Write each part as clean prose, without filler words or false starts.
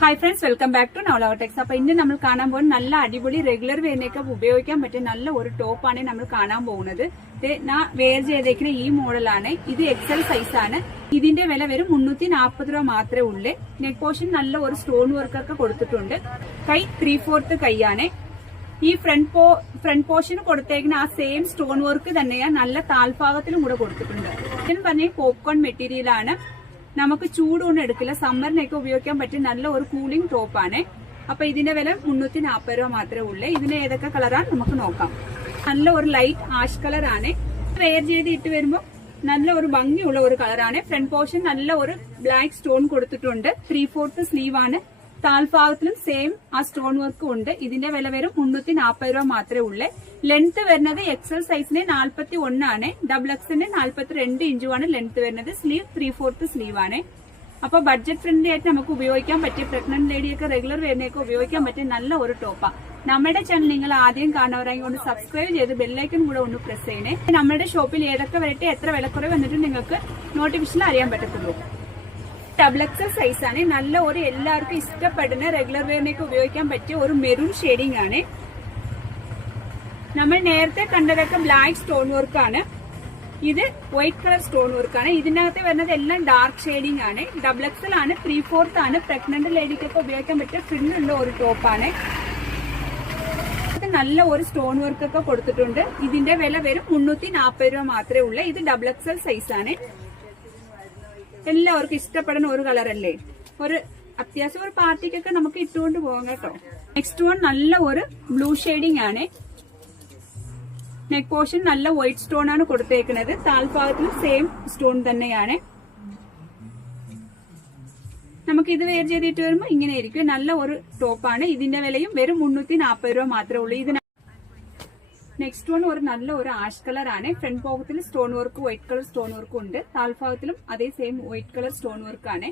Hi friends, welcome back to Navaloka techs. അപ്പൊ ഇന്ന് നമ്മൾ കാണാൻ പോകുന്നത് നല്ല അടിപൊളി റെഗുലർ വെയറിനൊക്കെ ഉപയോഗിക്കാൻ പറ്റിയ നല്ല ഒരു ടോപ്പാണ് നമ്മൾ കാണാൻ പോകുന്നത്. ഞാൻ വെയർ ചെയ്തേക്കുന്ന ഈ മോഡലാണ്. ഇത് എക്സൽ സൈസ് ആണ്. ഇതിന്റെ വില വരും 340 രൂപ മാത്രമേ ഉള്ളൂ. നെക്ക് പോർഷൻ നല്ല ഒരു സ്റ്റോൺ വർക്ക് ഒക്കെ കൊടുത്തിട്ടുണ്ട്. കൈ 3/4 കൈയാണ്. ഈ ഫ്രണ്ട് പോർഷൻ കൊടുത്തേക്കുന്ന ആ സെയിം സ്റ്റോൺ വർക്ക് തന്നെയാണ് നല്ല താൽഭാഗത്തിലും കൂടെ കൊടുത്തിട്ടുണ്ട്. ഇതിന് പറഞ്ഞ പോപ്കോൺ മെറ്റീരിയൽ ആണ്. നമുക്ക് ചൂടൊന്നും എടുക്കില്ല, സമ്മറിനൊക്കെ ഉപയോഗിക്കാൻ പറ്റിയ നല്ല ഒരു കൂളിംഗ് ടോപ്പാണ്. അപ്പൊ ഇതിന്റെ വില 340 രൂപ മാത്രമേ ഉള്ളൂ. ഇതിന് ഏതൊക്കെ കളറാണ് നമുക്ക് നോക്കാം. നല്ല ഒരു ലൈറ്റ് ആഷ് കളറാണ്. വെയർ ചെയ്ത് ഇട്ട് വരുമ്പോൾ നല്ല ഒരു ഭംഗിയുള്ള ഒരു കളറാണ്. ഫ്രണ്ട് പോർഷൻ നല്ല ഒരു ബ്ലാക്ക് സ്റ്റോൺ കൊടുത്തിട്ടുണ്ട്. 3/4 സ്ലീവ് ആണ്. താൽഭാഗത്തിലും സെയിം ആ സ്റ്റോൺ വർക്കും ഉണ്ട്. ഇതിന്റെ വില വരും 340 രൂപ മാത്രമേ ഉള്ളൂ. ലെങ്ത് വരുന്നത് എക്സൽ സൈസിന് 41 ആണ്. ഡബിൾ എക്സിന് 42 ഇഞ്ചുമാണ് ലെങ്ത് വരുന്നത്. സ്ലീവ് 3/4 സ്ലീവ് ആണ്. അപ്പൊ ബഡ്ജറ്റ് ഫ്രണ്ട്ലി ആയിട്ട് നമുക്ക് ഉപയോഗിക്കാൻ പറ്റിയ, പ്രഗ്നന്റ് ലേഡിയൊക്കെ റെഗുലർ വെയറിനൊക്കെ ഉപയോഗിക്കാൻ പറ്റിയ നല്ല ഒരു ടോപ്പാണ്. നമ്മുടെ ചാനൽ നിങ്ങൾ ആദ്യം കാണുന്നവരായി കൊണ്ട് സബ്സ്ക്രൈബ് ചെയ്ത് ബെല്ലൈക്കൺ കൂടെ ഒന്ന് പ്രസ് ചെയ്യണേ. നമ്മുടെ ഷോപ്പിൽ ഏതൊക്കെ വരട്ടെ, എത്ര വിലക്കുറവ് വന്നിട്ട് നിങ്ങൾക്ക് നോട്ടിഫിക്കേഷൻ അറിയാൻ പറ്റത്തുള്ളൂ. ഡബിൾ എക്സൽ സൈസ് ആണ്. നല്ല ഒരു എല്ലാവർക്കും ഇഷ്ടപ്പെടുന്ന റെഗുലർ വെയറിനൊക്കെ ഉപയോഗിക്കാൻ പറ്റിയ ഒരു മെറൂൺ ഷെയ്ഡിംഗ് ആണ്. നമ്മൾ നേരത്തെ കണ്ടതൊക്കെ ബ്ലാക്ക് സ്റ്റോൺ വർക്ക് ആണ്. ഇത് വൈറ്റ് കളർ സ്റ്റോൺ വർക്ക് ആണ്. ഇതിനകത്ത് വരുന്നത് എല്ലാം ഡാർക്ക് ഷെയ്ഡിംഗ് ആണ്. ഡബിൾ എക്സൽ ആണ്. 3/4 ആണ്. പ്രഗ്നന്റ് ലേഡിക്കൊക്കെ ഉപയോഗിക്കാൻ പറ്റിയ ഫ്രില്ലുള്ള ഒരു ടോപ്പാണ്. നല്ല ഒരു സ്റ്റോൺ വർക്ക് ഒക്കെ കൊടുത്തിട്ടുണ്ട്. ഇതിന്റെ വില വരും 340 രൂപ മാത്രമേ ഉള്ളൂ. ഇത് ഡബിൾ എക്സൽ സൈസ് ആണ്. എല്ലാവർക്കും ഇഷ്ടപ്പെടുന്ന ഒരു കളർ അല്ലേ. ഒരു അത്യാവശ്യം ഒരു പാർട്ടിക്കൊക്കെ നമുക്ക് ഇട്ടുകൊണ്ട് പോകാം കേട്ടോ. നെക്സ്റ്റ് വൺ നല്ല ഒരു ബ്ലൂ ഷെയ്ഡിംഗ് ആണ്. നെക്ക് പോർഷൻ നല്ല വൈറ്റ് സ്റ്റോൺ ആണ് കൊടുത്തേക്കുന്നത്. താൽഭാഗത്തിൽ സെയിം സ്റ്റോൺ തന്നെയാണ്. നമുക്ക് ഇത് വെയർ ചെയ്തിട്ട് വരുമ്പോൾ ഇങ്ങനെ ആയിരിക്കും. നല്ല ഒരു ടോപ്പാണ്. ഇതിന്റെ വിലയും വെറും 340 രൂപ മാത്രമേ ഉള്ളൂ. ഇതിന് നെക്സ്റ്റ് വൺ ഒരു നല്ല ഒരു ആഷ് കളർ ആണ്. ഫ്രണ്ട് ഭാഗത്തിൽ stone work, white colour stone വർക്കും ഉണ്ട്. താൽഭാഗത്തിലും അതേ same white colour stone work ആണ്.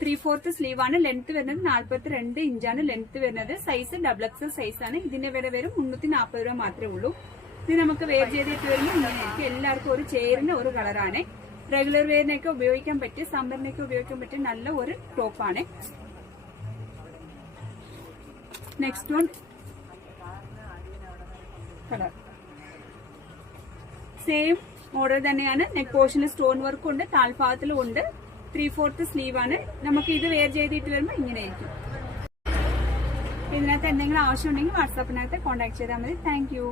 3/4 സ്ലീവ് ആണ്. ലെങ്ത് വരുന്നത് 42 ഇഞ്ചാണ് ലെങ്ത് വരുന്നത്. സൈസ് ഡബിൾ എക്സൽ സൈസ് ആണ്. ഇതിന്റെ വില വരും 340 രൂപ മാത്രമേ ഉള്ളൂ. ഇത് നമുക്ക് വെയർ ചെയ്തിട്ട് വരുമ്പോൾ ഇങ്ങനെയായിരിക്കും. എല്ലാവർക്കും ഒരു ചേരുന്ന ഒരു കളറാണ്. റെഗുലർ വെയറിനൊക്കെ ഉപയോഗിക്കാൻ പറ്റിയ, സമ്മറിനൊക്കെ ഉപയോഗിക്കാൻ പറ്റിയ നല്ല ഒരു ടോപ്പാണ്. Next one colour same model തന്നെയാണ്. നെക്ക് പോർഷനിൽ സ്റ്റോൺ വർക്കും ഉണ്ട്. താൽഭാഗത്തിലും ഉണ്ട്. 3/4 സ്ലീവ് ആണ്. നമുക്ക് ഇത് വെയർ ചെയ്തിട്ട് വരുമ്പോൾ ഇങ്ങനെയായിരിക്കും. ഇതിനകത്ത് എന്തെങ്കിലും ആവശ്യം ഉണ്ടെങ്കിൽ വാട്സാപ്പിനകത്ത് കോൺടാക്ട് ചെയ്താൽ മതി. Thank you.